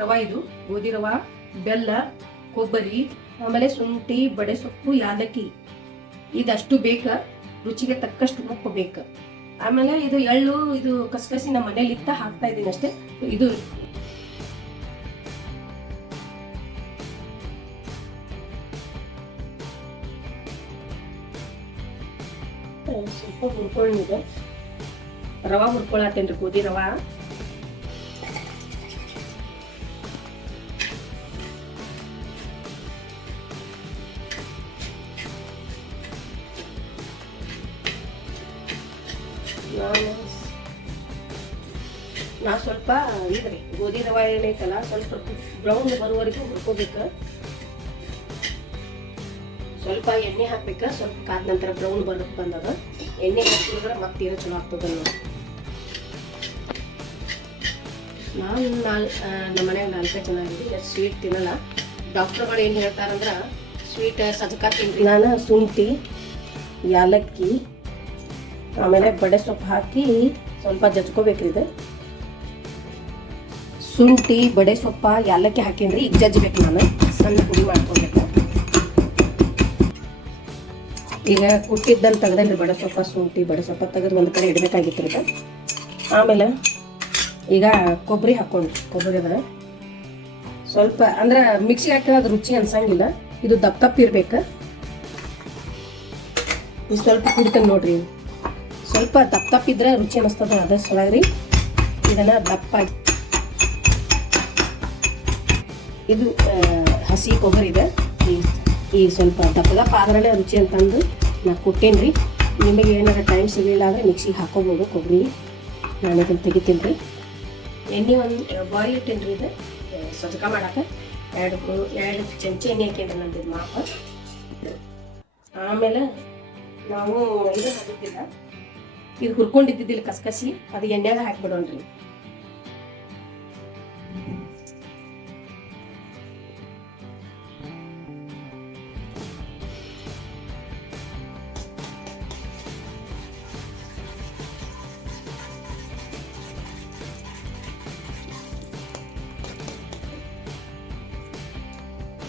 ರವಾ ಇದು ಗೋಧಿ ರವಾ, ಬೆಲ್ಲ, ಕೊಬ್ಬರಿ, ಆಮೇಲೆ ಶುಂಠಿ, ಬಡೆ ಸೊಪ್ಪು, ಯಾಲಕ್ಕಿ ಇದಷ್ಟು ಬೇಕ. ರುಚಿಗೆ ತಕ್ಕಷ್ಟು ಉಪ್ಪು ಬೇಕು. ಆಮೇಲೆ ಇದು ಎಳ್ಳು, ಇದು ಕಸಕಸಿ ನಮ್ಮ ಮನೇಲಿ ಇತ್ತ ಹಾಕ್ತಾ ಇದ್ದೀನಿ ಅಷ್ಟೇ. ಇದು ಸ್ವಲ್ಪ ಹುರ್ಕೊಂಡಿದೆ. ರವಾ ಹುರ್ಕೊಳತ್ತೇನ್ರಿ, ಗೋಧಿ ರವಾ. ನಾ ಸ್ವಲ್ಪ ಇದ್ರಿ ಗೋಧಿ ರವಾ ಏನೈತಲ್ಲ ಸ್ವಲ್ಪ ಬ್ರೌನ್ ಬರುವವರೆಗೂ ಹುರ್ಕೋಬೇಕು. ಸ್ವಲ್ಪ ಎಣ್ಣೆ ಹಾಕ್ಬೇಕ. ಸ್ವಲ್ಪ ಕಾದ ನಂತರ ಬ್ರೌನ್ ಬಂದದ ಎಣ್ಣೆ ಹಾಕಿದ್ರೆ ಮತ್ತೆ ಏನೋ ಚಲೋ ಆಗ್ತದ. ನಾನು ನಮ್ಮ ಮನ್ಯಾಗ 4 ಜನ ಇದ್ದೀವಿ. ಸ್ವೀಟ್ ತಿನ್ನಲ್ಲ. ಡಾಕ್ಟರ್ಗಳು ಏನು ಹೇಳ್ತಾರಂದ್ರ ಸ್ವೀಟ್ ಸಜ್ಜಕ ತಿನ್ರಿ. ನಾನು ಶುಂಠಿ, ಯಾಲಕ್ಕಿ, ಆಮೇಲೆ ಬಡೆ ಸೊಪ್ಪು ಹಾಕಿ ಸ್ವಲ್ಪ ಜಜ್ಕೋಬೇಕ್ರಿ. ಇದು ಶುಂಠಿ, ಬಡೆ ಸೊಪ್ಪ, ಯಾಲಕ್ಕಿ ಹಾಕೇನ್ರಿ. ಈಗ ಜಜ್ಬೇಕು. ನಾನು ಸಣ್ಣ ಪುಡಿ ಮಾಡ್ಕೊಬೇಕು. ಈಗ ಕುಟ್ಟಿದ್ದಲ್ಲಿ ತೆಗ್ದಲ್ರಿ ಬಡೆ ಸೊಪ್ಪ, ಶುಂಠಿ, ಬಡೆ ಸೊಪ್ಪ ತೆಗೆದು ಒಂದು ಕಡೆ ಇಡಬೇಕಾಗಿತ್ತು. ಆಮೇಲೆ ಈಗ ಕೊಬ್ಬರಿ ಹಾಕೊಂಡು, ಕೊಬ್ಬರಿ ಅದ ಸ್ವಲ್ಪ ಅಂದ್ರೆ ಮಿಕ್ಸಿಗೆ ಹಾಕಿದ್ರೆ ಅದು ರುಚಿ ಅನ್ಸಂಗಿಲ್ಲ. ಇದು ದಪ್ಪ ಇರ್ಬೇಕು. ಇದು ಸ್ವಲ್ಪ ಕುಡಿತಾನೆ ನೋಡ್ರಿ. ಸ್ವಲ್ಪ ದಪ್ಪ ಇದ್ರೆ ರುಚಿ ಅನಿಸ್ತದ. ಅದ್ರ ಸಲುವಾಗಿ ಇದನ್ನ ದಪ್ಪ. ಇದು ಹಸಿ ಕೊಬ್ಬರಿ ಇದೆ. ಈ ಸ್ವಲ್ಪ ದಪ್ಪ ಆದ್ರಲ್ಲೇ ರುಚಿ ಅಂತಂದು ನಾ ಕೊಟ್ಟೇನ್ರಿ. ನಿಮಗೆ ಏನಾರ ಟೈಮ್ ಸಿಗಲಿಲ್ಲ ಅಂದರೆ ಮಿಕ್ಸಿಗೆ ಹಾಕೋಬೋದು ಕೊಬ್ಬರಿ. ನಾನು ಇದನ್ನು ತೆಗಿತೀನಿ. ಎಣ್ಣೆ ಒಂದು ಬಾಯ್ಲ್ ಇಟ್ಟೇನ್ರಿ. ಇದು ಸಜ್ಜಕ ಮಾಡಕ್ಕೆ 2 ಚಮಚ ಎಣ್ಣೆ ಹಾಕೇನ್ರಿ ನಂದು ಮಾಪ. ಆಮೇಲೆ ನಾವು ಇದು ಹಾಕಿದ್ದಿಲ್ಲ, ಇದು ಹುರ್ಕೊಂಡಿದ್ದಿದ್ದಿಲ್ಲ ಕಸಕಸಿ, ಅದು ಎಣ್ಣೆಗೆ ಹಾಕಿಬಿಡೋಣ್ರಿ.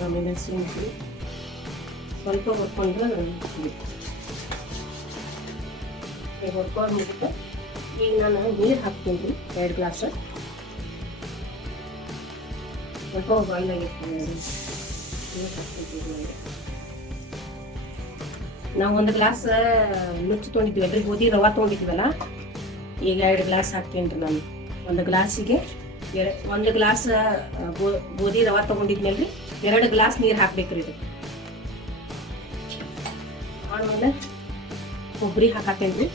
ಆಮೇಲೆ ಶುಂಠಿ ಸ್ವಲ್ಪ ಹುರ್ಕೊಂಡ್ರೆ ಹುರ್ಕೊಂಡು ಮುಗಿತು. ಈಗ ನಾನು ನೀರು ಹಾಕ್ತೀನಿ 2 ಗ್ಲಾಸ್. ಸ್ವಲ್ಪ ಬಾಯ್ಲ್ ಆಗಿರ್ತೀನಿ. ನೀರು ಹಾಕ್ತಿದ್ದೀವಿ. ನಾವು 1 ಗ್ಲಾಸ್ ನುಚ್ಚು ತೊಗೊಂಡಿದ್ವಿ ಅದ್ರಿ, ಗೋಧಿ ರವಾ ತೊಗೊಂಡಿದ್ವಲ್ಲ. ಈಗ 2 ಗ್ಲಾಸ್ ಹಾಕ್ತೀನಿ ನಾನು. 1 ಗ್ಲಾಸಿಗೆ 1 ಗ್ಲಾಸ್ ಗೋಧಿ ರವಾ ತೊಗೊಂಡಿದ್ಮೇಲೆ 2 ಗ್ಲಾಸ್ ನೀರು ಹಾಕ್ಬೇಕ್ರಿ. ಇದು ಆಮೇಲೆ ಕೊಬ್ಬರಿ ಹಾಕತ್ತೇನ್ರಿ.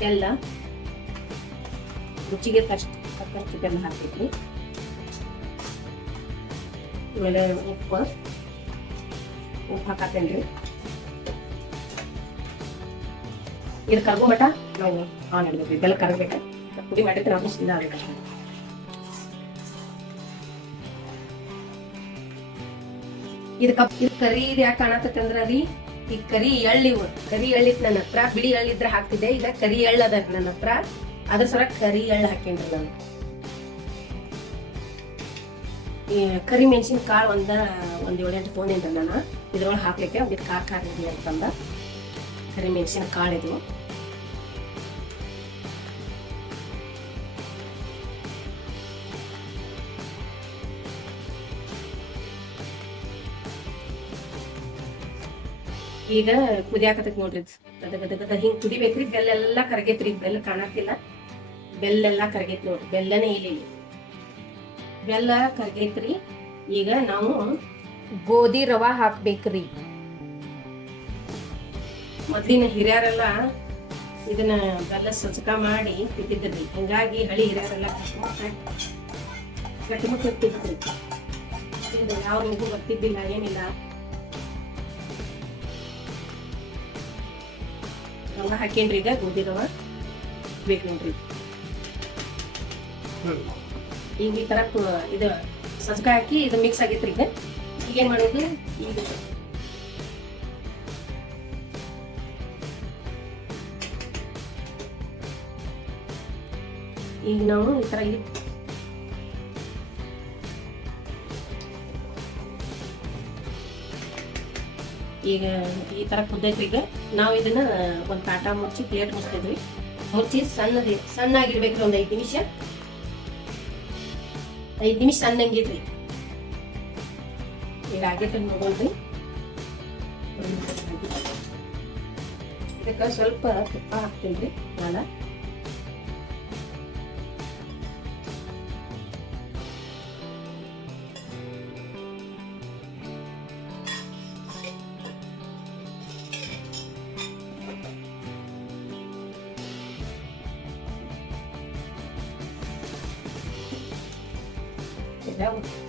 ಬೆಲ್ಲ, ರುಚಿಗೆ ತಕ್ಕಷ್ಟು ಬೆಲ್ಲ ಹಾಕ್ಬೇಕ್ರಿ. ಆಮೇಲೆ ಉಪ್ಪು ಹಾಕತ್ತೇನ್ರಿ. ಇದು ಕರ್ಗೋ ಮಟ ನಾವು ಆನ್ ಇಡ್ಬೇಕ್ರಿ. ಬೆಲ್ಲ ಕರಗ್ಬೇಕು. ಪುಡಿ ಮಾಡಿದ್ರೆ ನಾವು ಸಿದ್ಧ ಆಗ್ಬೇಕು. ಇದು ಕರಿ ಇದು ಯಾಕೆ ಕಾಣತೈತೆ ಅಂದ್ರೆ ರೀ, ಈ ಕರಿ ಎಳ್ಳಿವು ಕರಿ ಎಳ್ಳಿತ್ ನನ್ನ ಹತ್ರ. ಬಿಳಿ ಎಳ್ಳಿದ್ರೆ ಹಾಕ್ತಿದ್ದೆ. ಈಗ ಕರಿ ಎಳ್ಳು ಅದ ನನ್ನ ಹತ್ರ. ಅದ್ರ ಸಲ ಕರಿ ಎಳ್ಳು ಹಾಕೇನ್ರಿ ನಾನು. ಕರಿ ಮೆಣಸಿನ ಕಾಳು ಒಂದು 7-8 ತೊಗೊಂಡೇನ್ರಿ ನಾನು. ಇದ್ರೊಳಗೆ ಹಾಕ್ಲಿಕ್ಕೆ ಒಂದು ಖಾರ ಇದೆಯಾ ಅಂತಂದ ಕರಿ ಮೆಣಸಿನ ಕಾಳು ಇದು. ಈಗ ಕುದಿಯಾಕತೈತಿ ನೋಡ್ರಿ. ಗದ ಹಿಂಗ್ ಕುದಿಬೇಕ್ರಿ. ಬೆಲ್ಲೆಲ್ಲ ಕರಗೈತ್ರಿ. ಬೆಲ್ಲ ಕಾಣತ್ತಿಲ್ಲ, ಬೆಲ್ಲೆಲ್ಲ ಕರಗೈತಿ ನೋಡ್ರಿ. ಬೆಲ್ಲನೇ ಇಲ್ಲಿ, ಬೆಲ್ಲ ಕರಗೈತ್ರಿ. ಈಗ ನಾವು ಗೋಧಿ ರವಾ ಹಾಕ್ಬೇಕ್ರಿ. ಮೊದ್ಲಿನ ಹಿರಿಯರೆಲ್ಲ ಇದನ್ನ ಬೆಲ್ಲ ಸಜ್ಜಕ ಮಾಡಿ ಇಟ್ಟಿದ್ರಿ. ಹಿಂಗಾಗಿ ಹಳಿ ಹಿರಿಯರೆಲ್ಲ ಗಟ್ಟಿಮುಟ್ಟಿ ಇರ್ತಿದ್ರಿ. ಇದು ಯಾವ ಮಗು ಬರ್ತಿದ್ದಿಲ್ಲ, ಏನಿಲ್ಲ. ರವಾ ಹಾಕೇನ್ರಿ. ಈಗ ಗೋಧಿ ರವಾ ಬೇಕು ನೋಡ್ರಿ. ಈಗ ಈ ತರ ಇದು ಸಜ್ಜಕ ಹಾಕಿ ಇದು ಮಿಕ್ಸ್ ಆಗೈತ್ರಿ. ಈಗ ಏನ್ ಮಾಡೋದು, ಈಗ ಈಗ ನಾವು ಈ ಥರ ಈಗ ಈ ಥರ ಕುದ್ದೈತ್ರಿ. ಈಗ ನಾವು ಇದನ್ನ ಒಂದು ಕಾಟ ಮುಚ್ಚಿ ಪ್ಲೇಟ್ ಮುಚ್ತಿದ್ವಿ. ಮುಚ್ಚಿ ಸಣ್ಣಾಗಿಡ್ಬೇಕ್ರಿ. ಒಂದು 5 ನಿಮಿಷ ಸಣ್ಣಂಗಿಡ್ರಿ. ಈಗ ಆಗೈತೆ ನೋಡೋಣ್ರಿ. ಇದಕ್ಕೆ ಸ್ವಲ್ಪ ತುಪ್ಪ ಹಾಕ್ತೀನಿ ನಾನು.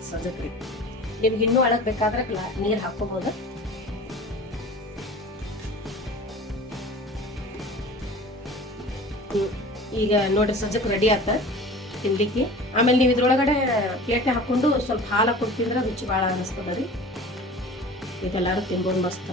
ಸಜಕ್ರಿ ನಿಮ್ಗೆ ಇನ್ನೂ ಒಳಗ್ ಬೇಕಾದ್ರೆ ನೀರ್ ಹಾಕೋಬಹುದು. ಈಗ ನೋಡ್ರಿ ಸಜ್ಜಕ್ ರೆಡಿ ಆತ ತಿನ್ಲಿಕ್ಕೆ. ಆಮೇಲೆ ನೀವು ಇದ್ರೊಳಗಡೆ ಪ್ಲೇಟ್ನ ಹಾಕೊಂಡು ಸ್ವಲ್ಪ ಹಾಲು ಹಾಕೊಡ್ತಿದ್ರೆ ರುಚಿ ಭಾಳ ಅನಿಸ್ತದ ರೀ. ಇದೆಲ್ಲರೂ ತಿನ್ಬೋದು ಮಸ್ತ್.